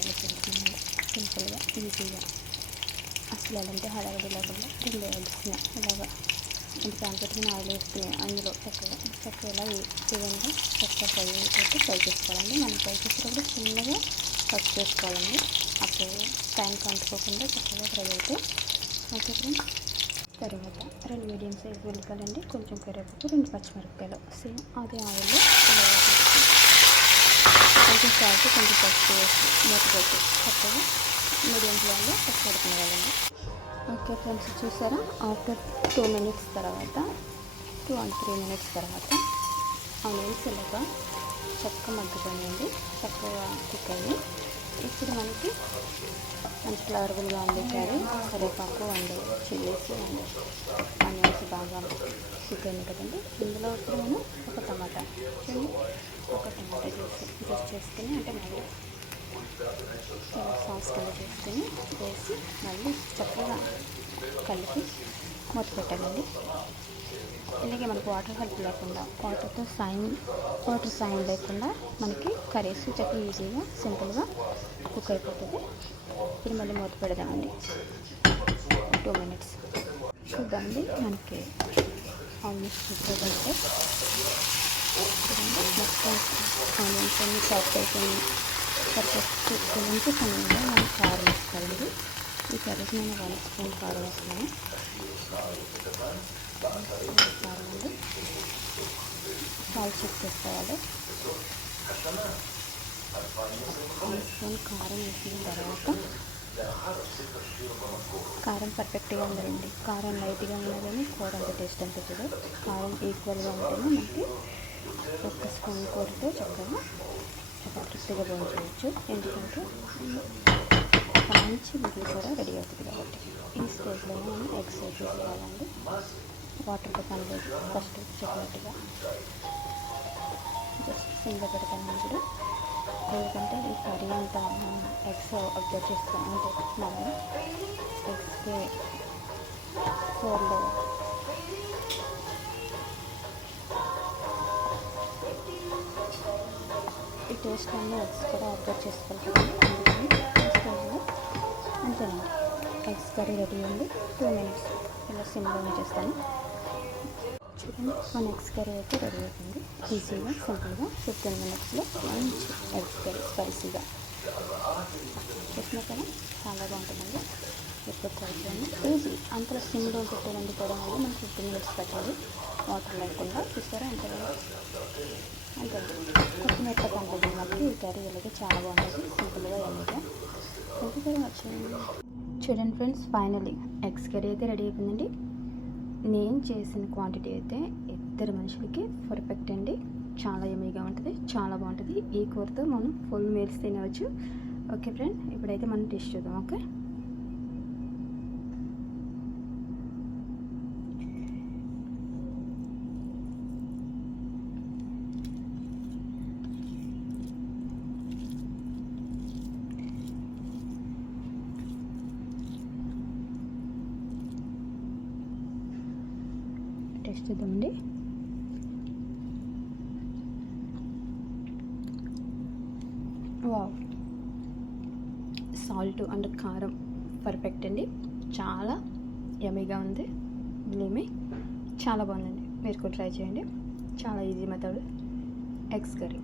ఇలా చేస్తున్నాను సింపుల్గా ఈజీగా అసలు ఎలాంటి హడావిడి లేకుండా 2 వేయాల్సిన ఇలాగా ఇంత ప్యాన్ పెట్టుకుని ఆయిల్ వేసుకుని అందులో చక్కగా ఇలా ఈవెన్గా చక్కగా ఫ్రై చేసుకోవాలండి. మనం ఫ్రై చేసేటప్పుడు చిన్నగా కట్ చేసుకోవాలండి, అప్పుడు ప్యాన్కి అంటుకోకుండా చక్కగా ఫ్రై అయితే. ఓకే ఫ్రెండ్స్, తర్వాత 2 మీడియం సైజ్ ఉల్లిపాయలండి, కొంచెం కరివేపాకు, 2 పచ్చిమిరపకాయలు సేమ్ అదే ఆయిల్లో కొంచెం సాల్ట్, కొంచెం పసుపు వేసి మూత పెట్టి చక్కగా మీడియం ఫ్లేమ్లో పట్టుకోవాలండి. ఓకే ఫ్రెండ్స్, చూసారా ఆఫ్టర్ 2 మినిట్స్ తర్వాత 2 and 3 మినిట్స్ తర్వాత ఆనియన్స్ ఇలాగా చక్కగా మగ్గిపోయిందండి, చక్కగా కుక్ అయ్యి. ఇప్పుడు మనకి మంచి ఫ్లవర్ఫుల్గా ఉంది కర్రీ. కరివేపాకు అండ్ చిల్లీస్ అండ్ ఆనియన్స్ బాగా కుక్ అయింది కదండి. ఇందులో ఇప్పుడు నేను ఒక టమాటా జ్యూస్ చేసుకుని అంటే మళ్ళీ సాస్ కింద చేసుకుని వేసి మళ్ళీ చక్కగా కలిపి మూత పెట్టాలండి. ఇలాగే మనకు వాటర్ హెల్ప్ లేకుండా వాటర్ సాయం లేకుండా మనకి కర్రీస్ చక్కగా ఈజీగా సింపుల్గా కుక్ అయిపోతుంది. ఇప్పుడు మళ్ళీ మూత పెడదామండి 2 మినిట్స్. చూద్దామండి, మనకి ఆల్మోస్ట్ కుక్ అయితే మొత్తం ఆనియన్స్ అన్ని సాఫ్ట్ అయిపోయింది. మంచి సమయంలో మనం కారం వేసుకోవాలండి. ఈ కర్రీకి నేను 1 స్పూన్ కారం వేస్తున్నాను. కారం అండి, సాల్ట్ చెక్ చేసుకోవాలి. 1 స్పూన్ కారం వేసిన తర్వాత కారం పర్ఫెక్ట్గా ఉండాలండి. కారం లైట్గా ఉన్నా కానీ కూర అంత టేస్ట్ అనిపించదు. కారం ఈక్వల్గా ఉంటేనే మనకి 1 స్పూన్ కూరతో చక్కగా తృప్తిగా భోంచేయచ్చు. ఎందుకంటే మంచి మిగిలి కూడా రెడీ అవుతుంది కాబట్టి. ఈ స్టేజ్లో మనం ఎగ్స్ వేసుకోవాలండి. వాటర్తో పని లేదు, ఫస్ట్ చెప్పినట్టుగా జస్ట్ సిమ్లో పెడతాను కూడా. ఎందుకంటే ఈ కర్రీ అంతా ఎగ్స్ అబ్జర్వ్ చేస్తాం అంటే మనం ఎగ్స్కి 4 ఈ టేస్ట్ అన్నీ ఎగ్స్ కూడా అబ్జర్వ్ చేసుకోవాలి కదండి. అందుకని ఈ స్టేజ్లో అంతేనండి, ఎగ్స్ కర్రీ రెడీ ఉంది. 2 మినిట్స్ ఇలా సిమ్లో ఉంచేస్తాను. చూడండి, మన ఎగ్స్ కర్రీ అయితే రెడీ అవుతుంది. ఈజీగా సింపుల్గా 15 మినిట్స్లో మంచి ఎగ్స్ కర్రీ స్పైసీగా చేసినా కదా చాలా బాగుంటుందండి. ఎప్పుడు ట్రై చేయండి. ఈజీ, అంతలో సిమ్లో పెట్టి వండుకోవడం వల్ల మనకి 15 మినిట్స్ పట్టాలి, వాటర్ లేకుండా. చూసారా అంతే కొత్తిమీర కనపడింది మనకి. ఈ కర్రీ ఇలాగే చాలా బాగుంటుంది, సింపుల్గా ఎన్నిగా. Thank you very much. చూడండి ఫ్రెండ్స్, ఫైనలీ ఎగ్స్ కర్రీ అయితే రెడీ అయిపోయిందండి. నేను చేసిన క్వాంటిటీ అయితే 2 మనుషులకి పర్ఫెక్ట్ అండి. చాలా యమ్మీగా ఉంటుంది, చాలా బాగుంటుంది. ఈ కూరతో మనం ఫుల్ మీల్స్ తినవచ్చు. ఓకే ఫ్రెండ్, ఇప్పుడైతే మనం టేస్ట్ చూద్దాం. ఓకే, టేస్ట్ చూద్దామండి. వావ్, సాల్ట్ అండ్ కారం పర్ఫెక్ట్ అండి. చాలా యమ్మీగా ఉంది. బిలీవ్ చాలా బాగుందండి. మీరు కూడా ట్రై చేయండి. చాలా ఈజీ మెథడ్ ఎగ్స్ కర్రీ.